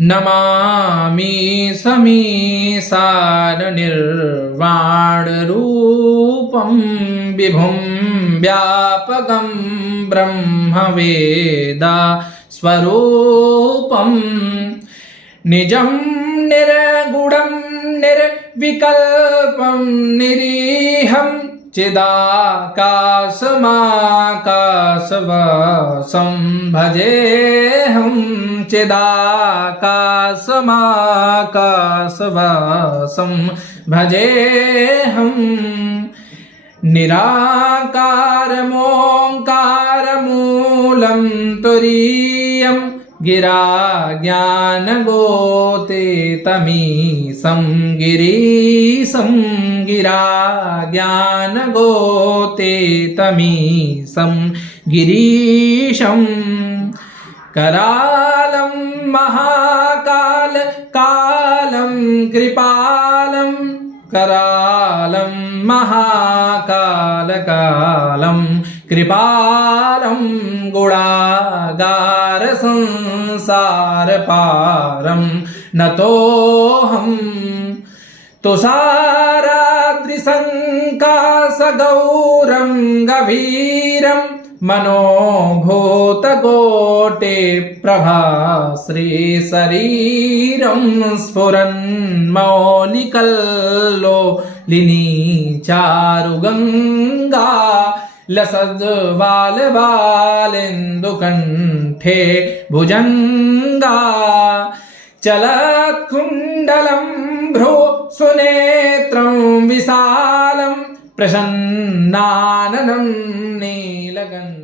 नमामि समीसारनिर्वाणरूपं विभुं व्यापकं ब्रह्मवेदा स्वरूपं निजं निर्गुणं निर्विकल्पं निरीहं चिदाकाशमाकाशवासं भजेऽहं चिदाकाशमाकाशवासं भजेऽहं निराकारमोङ्कारमूलं तुरीयं गिरा ज्ञानगोतेतमीशं गिरीशं गिरा ज्ञानगोतेतमीशं गिरीशं करालं महाकाल कालं कृपालं करालं महाकाल कालं कृपालं गुणागार संसारपारं नतोऽहं तुषाराद्रिसङ्काशगौरं गभीरं मनोभूतकोटे प्रभाश्रीशरीरं स्फुरन्मौलिकल्लोलिनी चारुगङ्गा लसद्वालवालेन्दुकण्ठे भुजङ्गा चलत्कुण्डलं भ्रू सुनेत्रं विशालं प्रसन्नाननं नीलगन्धं